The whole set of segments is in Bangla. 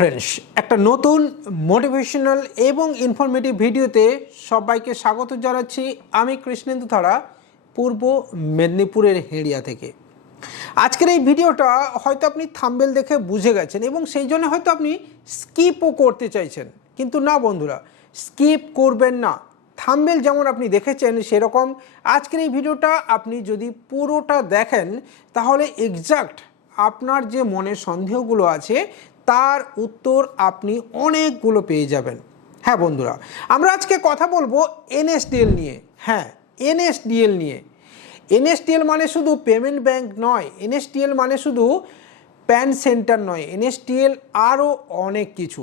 ফ্রেন্ডস একটা নতুন মোটিভেশনাল এবং ইনফরমেটিভ ভিডিওতে সবাইকে স্বাগত জানাচ্ছি আমি কৃষ্ণেন্দু থাড়া, পূর্ব মেদিনীপুরের হেড়িয়া থেকে। আজকের এই ভিডিওটা হয়তো আপনি থাম্বেল দেখে বুঝে গেছেন এবং সেই জন্য হয়তো আপনি স্কিপও করতে চাইছেন। কিন্তু না বন্ধুরা স্কিপ করবেন না। থাম্বেল যেমন আপনি দেখেছেন সেরকম। আজকের এই ভিডিওটা আপনি যদি পুরোটা দেখেন, তাহলে এক্সাক্ট আপনার যে মনের সন্দেহগুলো আছে তার উত্তর আপনি অনেকগুলো পেয়ে যাবেন। হ্যাঁ বন্ধুরা, আমরা আজকে কথা বলব এনএসডিএল নিয়ে। হ্যাঁ এনএসডিএল নিয়ে। এনএসডিএল মানে শুধু পেমেন্ট ব্যাংক নয়, এনএসডিএল মানে শুধু প্যান সেন্টার নয়, এনএসডিএল আরও অনেক কিছু।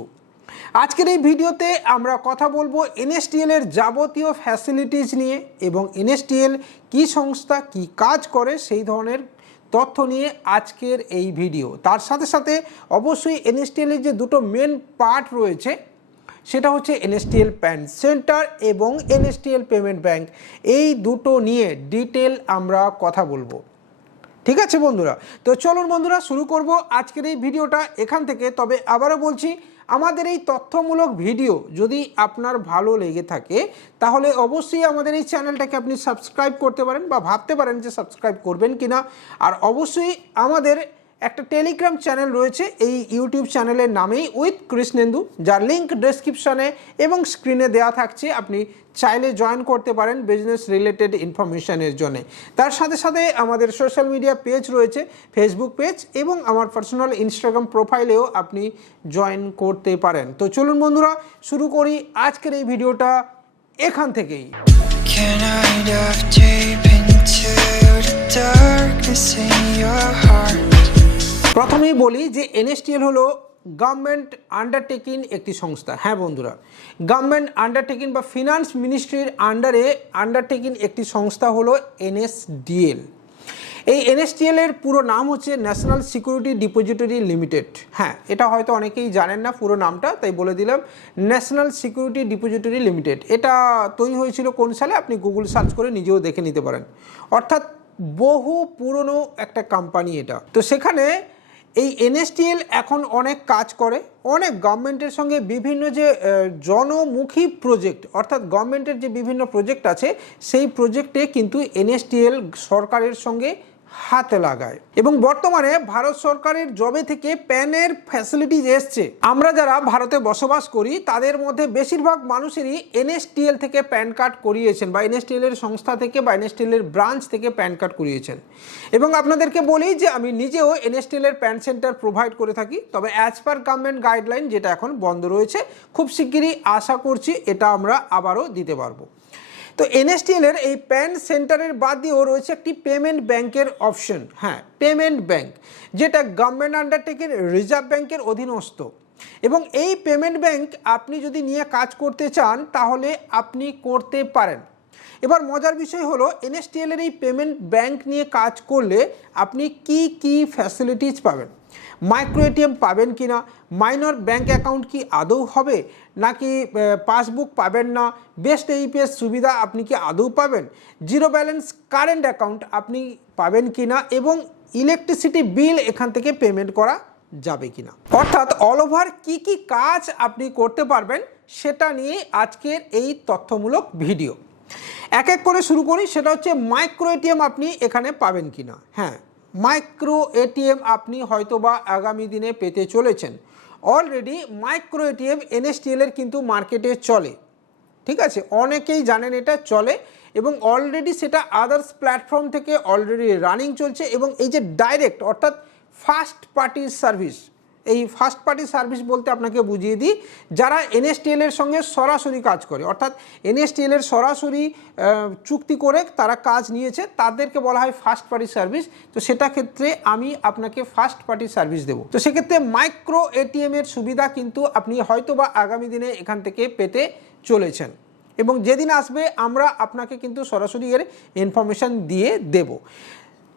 আজকের এই ভিডিওতে আমরা কথা বলব এনএসটিএল এর যাবতীয় ফ্যাসিলিটিস নিয়ে এবং এনএসটিএল কি সংস্থা কি কাজ করে সেই ধরনের তথ্য নিয়ে আজকের এই ভিডিও। তার সাথে সাথে অবশ্যই এনএসটিএল এর যে দুটো মেন পার্ট রয়েছে, সেটা হচ্ছে এনএসটিএল প্যান সেন্টার এবং এনএসটিএল পেমেন্ট ব্যাংক এই দুটো নিয়ে ডিটেল আমরা কথা বলব। ঠিক আছে বন্ধুরা? তো চলুন বন্ধুরা, শুরু করব আজকের এই ভিডিওটা এখান থেকে। তবে আবারও বলছি আমাদের এই তথ্যমূলক ভিডিও যদি আপনার ভালো লেগে থাকে, তাহলে অবশ্যই আমাদের এই চ্যানেলটাকে আপনি সাবস্ক্রাইব করতে পারেন বা ভাবতে পারেন যে সাবস্ক্রাইব করবেন কিনা। আর অবশ্যই আমাদের একটা টেলিগ্রাম চ্যানেল রয়েছে, এই ইউটিউব চ্যানেলের নামেই উইথ কৃষ্ণেন্দু, যার লিঙ্ক ডেসক্রিপশনে এবং স্ক্রিনে দেওয়া থাকছে, আপনি চাইলে জয়েন করতে পারেন বিজনেস রিলেটেড ইনফরমেশনের জন্য। তার সাথে সাথে আমাদের সোশ্যাল মিডিয়া পেজ রয়েছে ফেসবুক পেজ এবং আমার পার্সোনাল ইনস্টাগ্রাম প্রোফাইলেও আপনি জয়েন করতে পারেন। তো চলুন বন্ধুরা, শুরু করি আজকের এই ভিডিওটা এখান থেকেই। Darkness in your heart? প্রথমেই বলি যে এনএসটিএল হলো গভর্নমেন্ট আন্ডারটেকিং একটি সংস্থা। হ্যাঁ বন্ধুরা গভর্নমেন্ট আন্ডারটেকিং বা ফিনান্স মিনিস্ট্রির আন্ডারে আন্ডারটেকিং একটি সংস্থা হলো এনএসডিএল। এই এনএসটিএল এর পুরো নাম হচ্ছে ন্যাশনাল সিকিউরিটি ডিপোজিটরি লিমিটেড হ্যাঁ এটা হয়তো অনেকেই জানেন না পুরো নামটা, তাই বলে দিলাম। ন্যাশনাল সিকিউরিটি ডিপোজিটরি লিমিটেড এটা তৈরি হয়েছিল কোন সালে? আপনি গুগল সার্চ করে নিজেও দেখে নিতে পারেন। অর্থাৎ বহু পুরনো একটা কোম্পানি এটা। তো সেখানে এই এনএসটিএল এখন অনেক কাজ করে, অনেক গভর্নমেন্টের সঙ্গে বিভিন্ন যে জনমুখী প্রজেক্ট অর্থাৎ গভর্নমেন্টের যে বিভিন্ন প্রজেক্ট আছে, সেই প্রজেক্টে কিন্তু এনএসটিএল সরকারের সঙ্গে হাতে লাগায়। এবং বর্তমানে ভারত সরকারের জবে থেকে প্যানের ফ্যাসিলিটিজ এসছে। আমরা যারা ভারতে বসবাস করি, তাদের মধ্যে বেশিরভাগ মানুষেরই এনএসটিএল থেকে প্যান কার্ড করিয়েছেন বা এনএসটিএল এর সংস্থা থেকে বা এনএসটিএল এর ব্রাঞ্চ থেকে প্যান কার্ড করিয়েছেন। এবং আপনাদেরকে বলি যে, আমি নিজেও এনএসটিএল এর প্যান সেন্টার প্রোভাইড করে থাকি। তবে অ্যাজ পার গভর্নমেন্ট গাইডলাইন যেটা এখন বন্ধ রয়েছে, খুব শিগগিরই আশা করছি এটা আমরা আবারও দিতে পারব। তো এনএসটিএল এর এই প্যান সেন্টারের বাদ দিয়েও রয়েছে একটি পেমেন্ট ব্যাংকের অপশন হ্যাঁ পেমেন্ট ব্যাংক যেটা গভর্নমেন্ট আন্ডারটেকের রিজার্ভ ব্যাংকের অধীনস্থ। এবং এই পেমেন্ট ব্যাংক আপনি যদি নিয়ে কাজ করতে চান, তাহলে আপনি করতে পারেন। এবার মজার বিষয় হলো এনএসটিএল এর এই পেমেন্ট ব্যাংক নিয়ে কাজ করলে আপনি কি কি ফ্যাসিলিটিস পাবেন? মাইক্রো এটিএম পাবেন কি না? মাইনর ব্যাংক অ্যাকাউন্ট কি আদৌ হবে? নাকি পাসবুক পাবেন না? বেস্ট এইপিএস সুবিধা আপনি কি আদৌ পাবেন? জিরো ব্যালেন্স কারেন্ট অ্যাকাউন্ট আপনি পাবেন কি না? এবং ইলেকট্রিসিটি বিল এখান থেকে পেমেন্ট করা যাবে কিনা অর্থাৎ অল ওভার কি কি কাজ আপনি করতে পারবেন সেটা নিয়ে আজকের এই তথ্যমূলক ভিডিও। এক এক করে শুরু করি, সেটা হচ্ছে মাইক্রো এটিএম আপনি এখানে পাবেন কিনা হ্যাঁ মাইক্রো এটিএম আপনি হয়তোবা আগামী দিনে পেতে চলেছেন। অলরেডি মাইক্রো এটিএম এনএসটিএলের কিন্তু মার্কেটে চলে। ঠিক আছে? অনেকেই জানেন এটা চলে এবং অলরেডি সেটা আদার্স প্ল্যাটফর্ম থেকে অলরেডি রানিং চলছে এবং এই যে ডাইরেক্ট অর্থাৎ ফার্স্ট পার্টির সার্ভিস এই ফার্স্ট পার্টি সার্ভিস বলতে আপনাকে বুঝিয়ে দিই, যারা এনএসটিএল এর সঙ্গে সরাসরি কাজ করে, অর্থাৎ এনএসটিএল এর সরাসরি চুক্তি করে তারা কাজ নিয়েছে, তাদেরকে বলা হয় ফার্স্ট পার্টি সার্ভিস তো সেটা ক্ষেত্রে আমি আপনাকে ফার্স্ট পার্টি সার্ভিস দেবো। তো সেক্ষেত্রে মাইক্রো এটিএম এর সুবিধা কিন্তু আপনি হয়তো বা আগামী দিনে এখান থেকে পেতে চলেছেন। এবং যেদিন আসবে আমরা আপনাকে কিন্তু সরাসরি এর ইনফরমেশান দিয়ে দেব।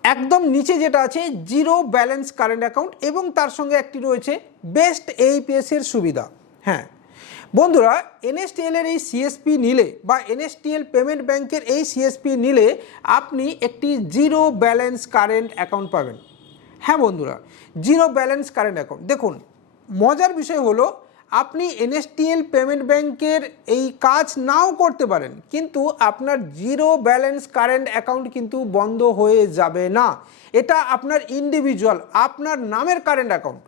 একদম নিচে যেটা আছে জিরো ব্যালেন্স কারেন্ট অ্যাকাউন্ট এবং তার সঙ্গে একটি রয়েছে বেস্ট এইপিএস এর সুবিধা। হ্যাঁ বন্ধুরা এনএসটিএল এর এই সিএসপি নিলে বা এনএসটিএল পেমেন্ট ব্যাংকের এই সিএসপি নিলে আপনি একটি জিরো ব্যালেন্স কারেন্ট অ্যাকাউন্ট পাবেন। হ্যাঁ বন্ধুরা জিরো ব্যালেন্স কারেন্ট অ্যাকাউন্ট দেখুন, মজার বিষয় হলো আপনি এনএসটিএল পেমেন্ট ব্যাংকের এই কাজ নাও করতে পারেন, কিন্তু আপনার জিরো ব্যালেন্স কারেন্ট অ্যাকাউন্ট কিন্তু বন্ধ হয়ে যাবে না। এটা আপনার ইন্ডিভিজুয়াল আপনার নামের কারেন্ট অ্যাকাউন্ট।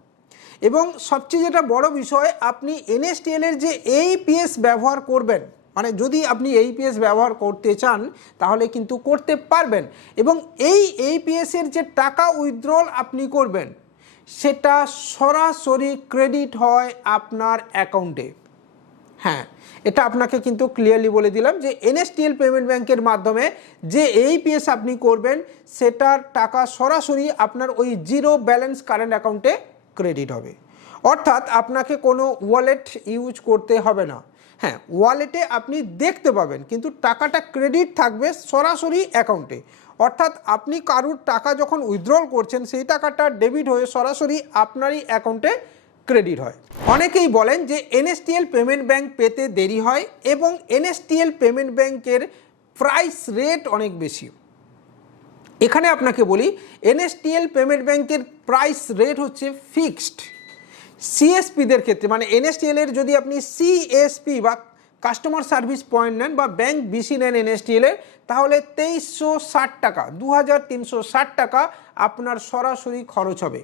এবং সবচেয়ে যেটা বড় বিষয়, আপনি এনএসটিএল এর যে এইপিএস ব্যবহার করবেন মানে যদি আপনি এইপিএস ব্যবহার করতে চান, তাহলে কিন্তু করতে পারবেন। এবং এই এইপিএস এর যে টাকা উইথড্রল আপনি করবেন সেটা সরাসরি ক্রেডিট হয় আপনার অ্যাকাউন্টে। হ্যাঁ এটা আপনাকে কিন্তু ক্লিয়ারলি বলে দিলাম যে এনএসটিএল পেমেন্ট ব্যাংকের মাধ্যমে যে এইপিএস আপনি করবেন, সেটার টাকা সরাসরি আপনার ওই জিরো ব্যালেন্স কারেন্ট অ্যাকাউন্টে ক্রেডিট হবে। অর্থাৎ আপনাকে কোনো ওয়ালেট ইউজ করতে হবে না। হ্যাঁ ওয়ালেটে আপনি দেখতে পাবেন, কিন্তু টাকাটা ক্রেডিট থাকবে সরাসরি অ্যাকাউন্টে। অর্থাৎ আপনি কারুর টাকা যখন উইথড্রল করছেন, সেই টাকাটা ডেবিট হয়ে সরাসরি আপনারই অ্যাকাউন্টে ক্রেডিট হয়। অনেকেই বলেন যে এনএসটিএল পেমেন্ট ব্যাংক পেতে দেরি হয় এবং এনএসটিএল পেমেন্ট ব্যাংকের প্রাইস রেট অনেক বেশি। এখানে আপনাকে বলি, এনএসটিএল পেমেন্ট ব্যাংকের প্রাইস রেট হচ্ছে ফিক্সড সিএসপিদের ক্ষেত্রে মানে এনএসটিএল এর যদি আপনি সিএসপি বা কাস্টমার সার্ভিস পয়েন্ট নেন বা ব্যাংক বিসি নেন এনএসটিএল এর তাহলে তেইশশো ষাট টাকা দু হাজার তিনশো ষাট টাকা আপনার সরাসরি খরচ হবে।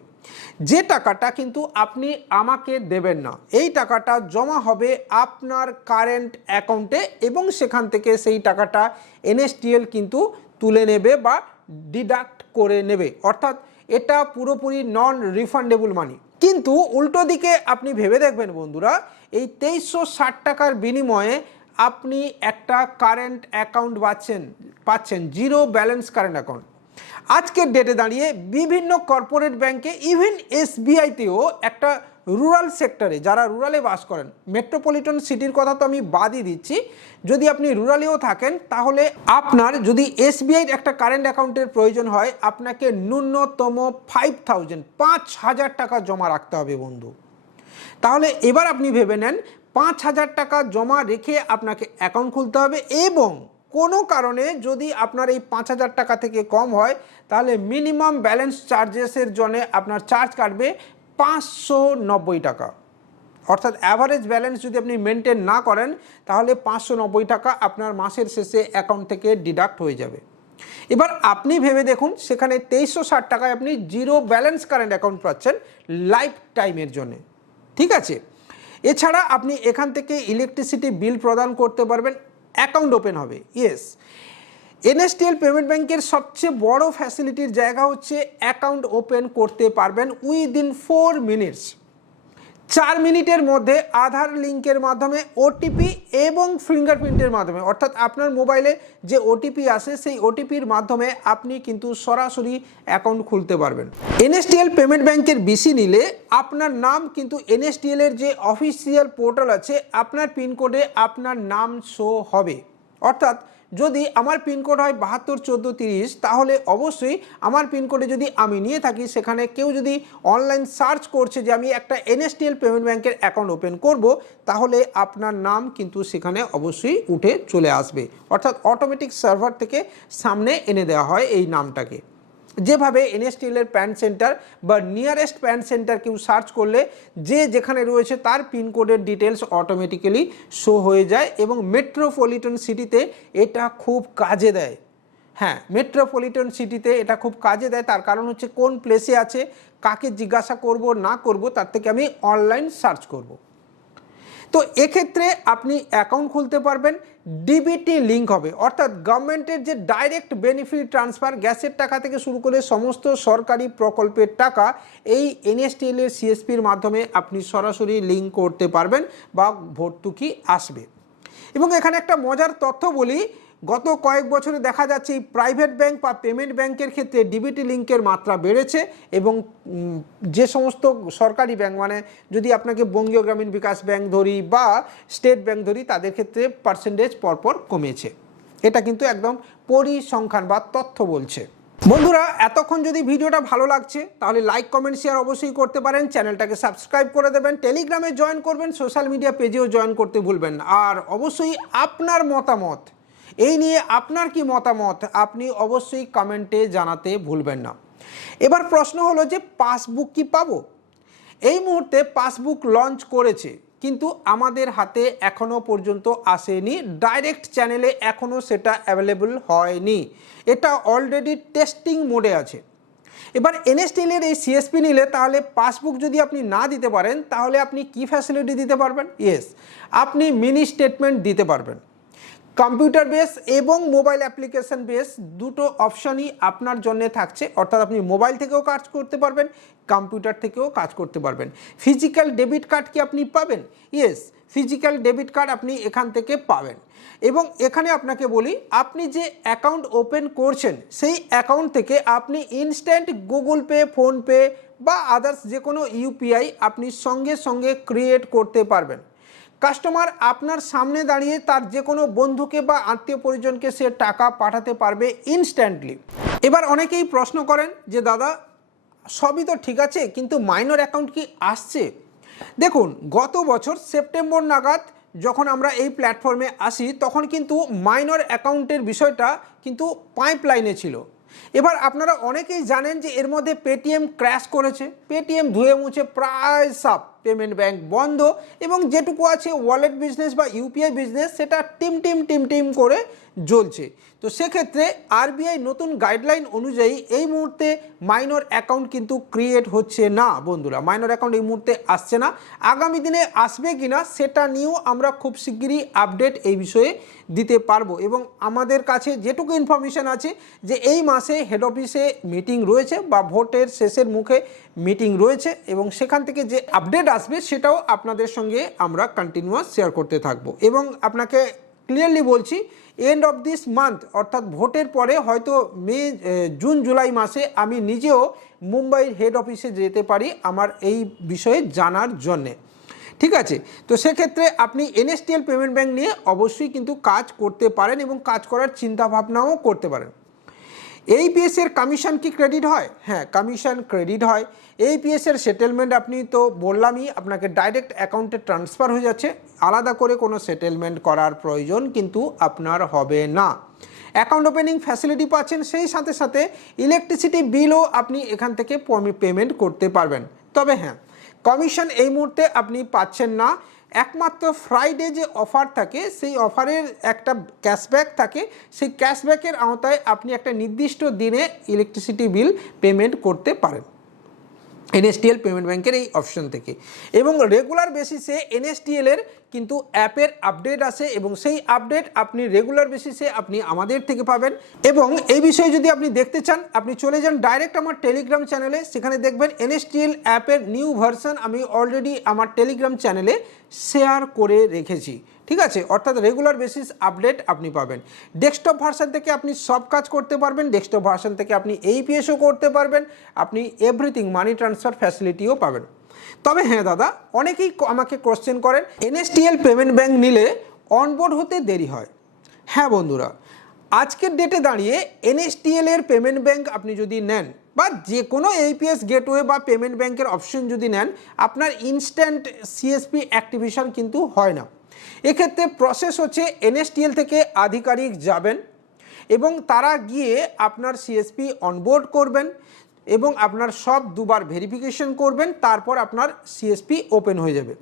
যে টাকাটা কিন্তু আপনি আমাকে দেবেন না, এই টাকাটা জমা হবে আপনার কারেন্ট অ্যাকাউন্টে এবং সেখান থেকে সেই টাকাটা এনএসটিএল কিন্তু তুলে নেবে বা ডিডাক্ট করে নেবে। অর্থাৎ এটা পুরোপুরি নন রিফান্ডেবল মানি কিন্তু উল্টো দিকে আপনি ভেবে দেখবেন বন্ধুরা, এই তেইশশো ষাট টাকার বিনিময়ে আপনি একটা কারেন্ট অ্যাকাউন্ট পাচ্ছেন পাচ্ছেন জিরো ব্যালেন্স কারেন্ট অ্যাকাউন্ট আজকের ডেটে দাঁড়িয়ে বিভিন্ন কর্পোরেট ব্যাংকে ইভেন এসবিআইতেও একটা রুরাল সেক্টরে যারা রুরালে বাস করেন মেট্রোপলিটন সিটির কথা তো আমি বাদই দিচ্ছি। যদি আপনি রুরালেও থাকেন, তাহলে আপনার যদি এসবিআইর একটা কারেন্ট অ্যাকাউন্টের প্রয়োজন হয়, আপনাকে ন্যূনতম ফাইভ থাউজেন্ড পাঁচ হাজার টাকা জমা রাখতে হবে বন্ধু। তাহলে এবার আপনি ভেবে নেন, পাঁচ হাজার টাকা জমা রেখে আপনাকে অ্যাকাউন্ট খুলতে হবে এবং কোনো কারণে যদি আপনার এই পাঁচ হাজার টাকা থেকে কম হয়, তাহলে মিনিমাম ব্যালেন্স চার্জেসের জন্য আপনার চার্জ কাটবে পাঁচশো নব্বই টাকা। অর্থাৎ অ্যাভারেজ ব্যালেন্স যদি আপনি মেনটেন না করেন, তাহলে পাঁচশো নব্বই টাকা আপনার মাসের শেষে অ্যাকাউন্ট থেকে ডিডাক্ট হয়ে যাবে। এবার আপনি ভেবে দেখুন, সেখানে তেইশশো ষাট টাকায় আপনি জিরো ব্যালেন্স কারেন্ট অ্যাকাউন্ট পাচ্ছেন লাইফ টাইমের জন্য। ঠিক আছে? এছাড়া আপনি এখান থেকে ইলেকট্রিসিটি বিল প্রদান করতে পারবেন অ্যাকাউন্ট ওপেন হবে। ইয়েস এনএসটিএল পেমেন্ট ব্যাংকের সবচেয়ে বড় ফ্যাসিলিটির জায়গা হচ্ছে অ্যাকাউন্ট ওপেন করতে পারবেন উইদিন ফোর মিনিটস চার মিনিটের মধ্যে আধার লিঙ্কের মাধ্যমে ওটিপি এবং ফিঙ্গারপ্রিন্টের মাধ্যমে, অর্থাৎ আপনার মোবাইলে যে ওটিপি আসে সেই ওটিপির মাধ্যমে আপনি কিন্তু সরাসরি অ্যাকাউন্ট খুলতে পারবেন। এনএসটিএল পেমেন্ট ব্যাংকের বিসি নিলে আপনার নাম কিন্তু এনএসটিএল এর যে অফিসিয়াল পোর্টাল আছে, আপনার পিনকোডে আপনার নাম শো হবে। অর্থাৎ যদি আমার পিনকোড হয় বাহাত্তর, চোদ্দ, তিরিশ, তাহলে অবশ্যই আমার পিনকোডে যদি আমি নিয়ে থাকি, সেখানে কেউ যদি অনলাইন সার্চ করছে যে আমি একটা এনএসটিএল পেমেন্ট ব্যাংকের অ্যাকাউন্ট ওপেন করব, তাহলে আপনার নাম কিন্তু সেখানে অবশ্যই উঠে চলে আসবে। অর্থাৎ অটোমেটিক সার্ভার থেকে সামনে এনে দেওয়া হয় এই নামটাকে। যেভাবে এনএসটিএলের প্যান সেন্টার বা নিয়ারেস্ট প্যান সেন্টার কেউ সার্চ করলে যে যেখানে রয়েছে তার পিনকোডের ডিটেলস অটোমেটিক্যালি শো হয়ে যায় এবং মেট্রোপলিটন সিটিতে এটা খুব কাজে দেয়। হ্যাঁ মেট্রোপলিটন সিটিতে এটা খুব কাজে দেয়। তার কারণ হচ্ছে কোন প্লেসে আছে, কাকে জিজ্ঞাসা করব, না করব, তার থেকে আমি অনলাইন সার্চ করব। তো এক্ষেত্রে আপনি অ্যাকাউন্ট খুলতে পারবেন ডিবিটি লিঙ্ক হবে। অর্থাৎ গভর্নমেন্টের যে ডাইরেক্ট বেনিফিট ট্রান্সফার গ্যাসের টাকা থেকে শুরু করে সমস্ত সরকারি প্রকল্পের টাকা এই এনএসটিএল এর সিএসপির মাধ্যমে আপনি সরাসরি লিঙ্ক করতে পারবেন বা ভর্তুকি আসবে। এবং এখানে একটা মজার তথ্য বলি গত কয়েক বছরে দেখা যাচ্ছে এই প্রাইভেট ব্যাংক বা পেমেন্ট ব্যাংকের ক্ষেত্রে ডিবিটি লিঙ্কের মাত্রা বেড়েছে এবং যে সমস্ত সরকারি ব্যাংক মানে যদি আপনাকে বঙ্গীয় গ্রামীণ বিকাশ ব্যাংক ধরি বা স্টেট ব্যাংক ধরি, তাদের ক্ষেত্রে পার্সেন্টেজ পরপর কমেছে। এটা কিন্তু একদম পরিসংখ্যান বা তথ্য বলছে। বন্ধুরা, এতক্ষণ যদি ভিডিওটা ভালো লাগছে, তাহলে লাইক কমেন্ট শেয়ার অবশ্যই করতে পারেন। চ্যানেলটাকে সাবস্ক্রাইব করে দেবেন। টেলিগ্রামে জয়েন করবেন। সোশ্যাল মিডিয়া পেজেও জয়েন করতে ভুলবেন। আর অবশ্যই আপনার মতামত এই নিয়ে আপনার কি মতামত? আপনি অবশ্যই কমেন্টে জানাতে ভুলবেন না। এবার প্রশ্ন হলো যে, পাসবুক কি পাবো? এই মুহূর্তে পাসবুক লঞ্চ করেছে, কিন্তু আমাদের হাতে এখনও পর্যন্ত আসেনি। ডাইরেক্ট চ্যানেলে এখনও সেটা অ্যাভেলেবল হয়নি। এটা অলরেডি টেস্টিং মোডে আছে। এবার এনএসটিএলের এই সিএসপি নিলে তাহলে পাসবুক যদি আপনি না দিতে পারেন, তাহলে আপনি কি ফ্যাসিলিটি দিতে পারবেন? ইয়েস আপনি মিনি স্টেটমেন্ট দিতে পারবেন। কম্পিউটার বেস এবং মোবাইল অ্যাপ্লিকেশন বেস দুটো অপশনই আপনার জন্য থাকছে। অর্থাৎ আপনি মোবাইল থেকেও কাজ করতে পারবেন, কম্পিউটার থেকেও কাজ করতে পারবেন। ফিজিক্যাল ডেবিট কার্ড কি আপনি পাবেন? ইয়েস, ফিজিক্যাল ডেবিট কার্ড আপনি এখান থেকে পাবেন। এবং এখানে আপনাকে বলি, আপনি যে অ্যাকাউন্ট ওপেন করছেন, সেই অ্যাকাউন্ট থেকে আপনি ইনস্ট্যান্ট গুগল পে ফোনপে বা আদার্স যে কোনো ইউপিআই আপনি সঙ্গে সঙ্গে ক্রিয়েট করতে পারবেন। কাস্টমার আপনার সামনে দাঁড়িয়ে তার যে কোনো বন্ধুকে বা আত্মীয় পরিজনকে সে টাকা পাঠাতে পারবে ইনস্ট্যান্টলি এবার অনেকেই প্রশ্ন করেন যে, দাদা, সবই তো ঠিক আছে, কিন্তু মাইনর অ্যাকাউন্ট কি আসছে? দেখুন, গত বছর সেপ্টেম্বর নাগাদ যখন আমরা এই প্ল্যাটফর্মে আসি, তখন কিন্তু মাইনর অ্যাকাউন্টের বিষয়টা কিন্তু পাইপ লাইনে ছিল। এবার আপনারা অনেকেই জানেন যে, এর মধ্যে পেটিএম ক্র্যাশ করেছে। পেটিএম ধুয়ে মুছে প্রায় সব পেমেন্ট ব্যাঙ্ক বন্ধ এবং যেটুকু আছে ওয়ালেট বিজনেস বা ইউপিআই বিজনেস সেটা টিম টিম টিম টিম করে জ্বলছে। তো সেক্ষেত্রে আরবিআই নতুন গাইডলাইন অনুযায়ী এই মুহূর্তে মাইনর অ্যাকাউন্ট কিন্তু ক্রিয়েট হচ্ছে না বন্ধুরা। মাইনর অ্যাকাউন্ট এই মুহূর্তে আসছে না। আগামী দিনে আসবে কি না সেটা নিয়েও আমরা খুব শিগগিরই আপডেট এই বিষয়ে দিতে পারব। এবং আমাদের কাছে যেটুকু ইনফরমেশান আছে যে এই মাসে হেড অফিসে মিটিং রয়েছে বা ভোটের শেষের মুখে মিটিং রয়েছে এবং সেখান থেকে যে আপডেট আসবে সেটাও আপনাদের সঙ্গে আমরা কন্টিনিউয়াস শেয়ার করতে থাকব। এবং আপনাকে ক্লিয়ারলি বলছি এন্ড অফ দিস মান্থ অর্থাৎ ভোটের পরে হয়তো মে জুন, জুলাই মাসে আমি নিজেও মুম্বাইয়ের হেড অফিসে যেতে পারি আমার এই বিষয়ে জানার জন্যে। ঠিক আছে? তো সেক্ষেত্রে আপনি এনএসটিএল পেমেন্ট ব্যাঙ্ক নিয়ে অবশ্যই কিন্তু কাজ করতে পারেন এবং কাজ করার চিন্তাভাবনাও করতে পারেন। এইপিএস এর কমিশন কি ক্রেডিট হয়? হ্যাঁ কমিশন ক্রেডিট হয়। এইপিএস এর সেটেলমেন্ট আপনি তো বললামই, আপনাকে ডাইরেক্ট অ্যাকাউন্টে ট্রান্সফার হয়ে যাচ্ছে। আলাদা করে কোনো সেটেলমেন্ট করার প্রয়োজন কিন্তু আপনার হবে না। অ্যাকাউন্ট ওপেনিং ফ্যাসিলিটি পাচ্ছেন, সেই সাথে সাথে ইলেকট্রিসিটি বিলও আপনি এখান থেকে পেমেন্ট করতে পারবেন। তবে হ্যাঁ কমিশন এই মুহূর্তে আপনি পাচ্ছেন না। একমাত্র ফ্রাইডে যে অফার থাকে, সেই অফারের একটা ক্যাশব্যাক থাকে। সেই ক্যাশব্যাকের আওতায় আপনি একটা নির্দিষ্ট দিনে ইলেকট্রিসিটি বিল পেমেন্ট করতে পারেন। এনএসটিএল পেমেন্ট ব্যাংকের এই অপশন থেকে। এবং রেগুলার বেসিসে এনএসটিএল এর কিন্তু অ্যাপের আপডেট আসে এবং সেই আপডেট আপনি রেগুলার বেসিসে আপনি আমাদের থেকে পাবেন। এবং এই বিষয়ে যদি আপনি দেখতে চান, আপনি চলে যান ডাইরেক্ট আমার টেলিগ্রাম চ্যানেলে। সেখানে দেখবেন এনএসটিএল অ্যাপের নিউ ভার্সন আমি অলরেডি আমার টেলিগ্রাম চ্যানেলে শেয়ার করে রেখেছি। ঠিক আছে? অর্থাৎ রেগুলার বেসিস আপডেট আপনি পাবেন। ডেস্কটপ ভার্সন থেকে আপনি সব কাজ করতে পারবেন। ডেস্কটপ ভার্সন থেকে আপনি এইপিএসও করতে পারবেন। আপনি এভরিথিং মানি ট্রান্সফার ফ্যাসিলিটিও পাবেন। তবে হ্যাঁ দাদা, অনেকেই আমাকে কোশ্চেন করেন এনএসটিএল পেমেন্ট ব্যাংক নিলে অনবোর্ড হতে দেরি হয়। হ্যাঁ বন্ধুরা, আজকের ডেটে দাঁড়িয়ে এনএসটিএল এর পেমেন্ট ব্যাংক আপনি যদি নেন, বা যে কোনো এইপিএস গেটওয়ে বা পেমেন্ট ব্যাংকের অপশন যদি নেন, আপনার ইনস্ট্যান্ট সিএসপি অ্যাক্টিভেশন কিন্তু হয় না। এক্ষেত্রে প্রসেস হচ্ছে এনএসটিএল থেকে আধিকারিক যাবেন এবং তারা গিয়ে আপনার সিএসপি অনবোর্ড করবেন। এবং আপনার সব দুবার ভেরিফিকেশন করবেন, তারপর আপনার সিএসপি ওপেন হয়ে যাবে।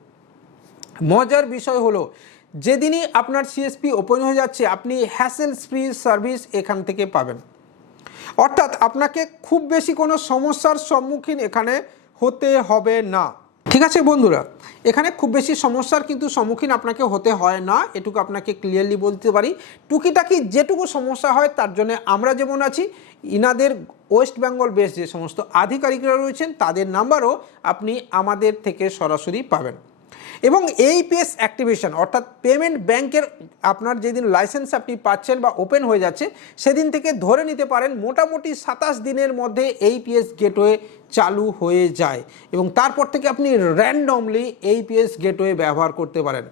মজার বিষয় হলো, যেদিনই আপনার সিএসপি ওপেন হয়ে যাচ্ছে, আপনি হ্যাসেল ফ্রি সার্ভিস এখান থেকে পাবেন। অর্থাৎ আপনাকে খুব বেশি কোনো সমস্যার সম্মুখীন এখানে হতে হবে না। ঠিক আছে বন্ধুরা, এখানে খুব বেশি সমস্যার কিন্তু সম্মুখীন আপনাকে হতে হয় না, এটুকু আপনাকে ক্লিয়ারলি বলতে পারি। টুকিটাকি যেটুকু সমস্যা হয় তার জন্য আমরা যেমন আছি, ইনাদের ওয়েস্ট বেঙ্গল বেস যে সমস্ত আধিকারিকরা রয়েছেন, তাদের নাম্বারও আপনি আমাদের থেকে সরাসরি পাবেন। এবং এই এইপিএস অ্যাক্টিভেশন অর্থাৎ পেমেন্ট ব্যাংকের আপনার যেদিন লাইসেন্স আপনি পাচ্ছেন বা ওপেন হয়ে যাচ্ছে, সেদিন থেকে ধরে নিতে পারেন মোটামুটি সাতাশ দিনের মধ্যে এই এইপিএস গেটওয়ে চালু হয়ে যায় এবং তারপর থেকে আপনি র্যান্ডমলি এইপিএস গেটওয়ে ব্যবহার করতে পারেন।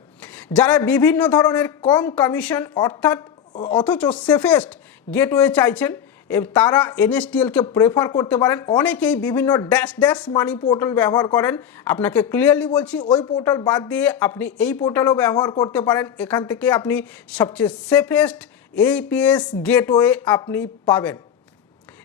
যারা বিভিন্ন ধরনের কম কমিশন অর্থাৎ অথচ সেফেস্ট গেটওয়ে চাইছেন তারা এনএসটিএলকে প্রেফার করতে পারেন। অনেকেই বিভিন্ন ড্যাশ ড্যাশ মানি পোর্টাল ব্যবহার করেন। আপনাকে ক্লিয়ারলি বলছি, ওই পোর্টাল বাদ দিয়ে আপনি এই পোর্টালও ব্যবহার করতে পারেন। এখান থেকে আপনি সবচেয়ে সেফেস্ট এইপিএস গেটওয়ে আপনি পাবেন।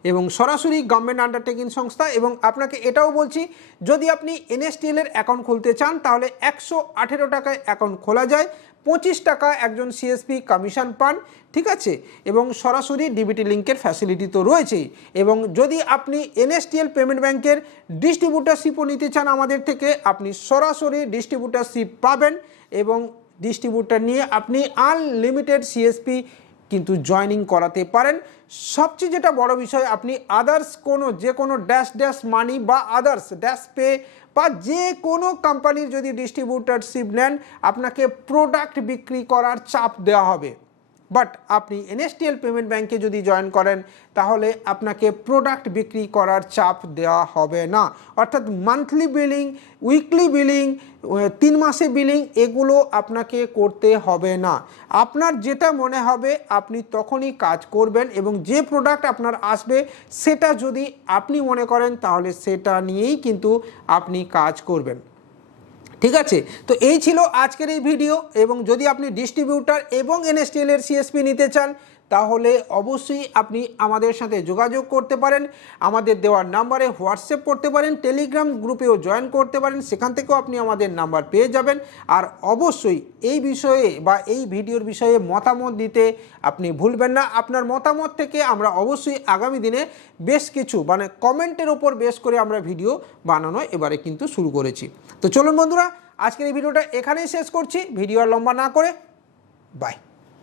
এবং সরাসরি গভর্নমেন্ট আন্ডারটেকিং সংস্থা এবং আপনাকে এটাও বলছি, যদি আপনি এনএসটিএল এর অ্যাকাউন্ট খুলতে চান, তাহলে একশো আঠেরো টাকায় অ্যাকাউন্ট খোলা যায়, পঁচিশ টাকা একজন সিএসপি কমিশন পান, ঠিক আছে? এবং সরাসরি ডিবিটি লিঙ্কের ফ্যাসিলিটি তো রয়েছেই এবং যদি আপনি এনএসটিএল পেমেন্ট ব্যাংকের ডিস্ট্রিবিউটারশিপও নিতে চান আমাদের থেকে, আপনি সরাসরি ডিস্ট্রিবিউটারশিপ পাবেন এবং ডিস্ট্রিবিউটার নিয়ে আপনি আনলিমিটেড সিএসপি কিন্তু জয়নিং করাতে পারেন। সবচেয়ে যেটা বড় বিষয়, আপনি আদার্স কোনো, যে কোনো ড্যাশ ড্যাশ মানি বা আদার্স ড্যাশ পে বা যে কোনো কোম্পানির যদি ডিস্ট্রিবিউটারশিপ নেন, আপনাকে প্রোডাক্ট বিক্রি করার চাপ দেওয়া হবে। বাট আপনি এনএসটিএল পেমেন্ট ব্যাংকে যদি জয়েন করেন, তাহলে আপনাকে প্রোডাক্ট বিক্রি করার চাপ দেওয়া হবে না। অর্থাৎ মান্থলি বিলিং উইকলি বিলিং তিন মাসে বিলিং এগুলো আপনাকে করতে হবে না। আপনার যেটা মনে হবে, আপনি তখনই কাজ করবেন এবং যে প্রোডাক্ট আপনার আসবে, সেটা যদি আপনি মনে করেন, তাহলে সেটা নিয়েই কিন্তু আপনি কাজ করবেন। ঠিক আছে? তো এই ছিল আজকের এই ভিডিও এবং যদি আপনি ডিস্ট্রিবিউটার এবং এনএসটিএল এর সিএসপি নিতে চান তাহলে অবশ্যই আপনি আমাদের সাথে যোগাযোগ করতে পারেন। আমাদের দেওয়ার নাম্বারে হোয়াটসঅ্যাপ করতে পারেন, টেলিগ্রাম গ্রুপেও জয়েন করতে পারেন, সেখান থেকেও আপনি আমাদের নাম্বার পেয়ে যাবেন। আর অবশ্যই এই বিষয়ে বা এই ভিডিওর বিষয়ে মতামত দিতে আপনি ভুলবেন না। আপনার মতামত থেকে আমরা অবশ্যই আগামী দিনে বেশ কিছু মানে কমেন্টের ওপর বেশ করে আমরা ভিডিও বানানো এবারে কিন্তু শুরু করেছি। তো চলুন বন্ধুরা, আজকের এই ভিডিওটা এখানেই শেষ করছি। ভিডিও আর লম্বা না করে বাই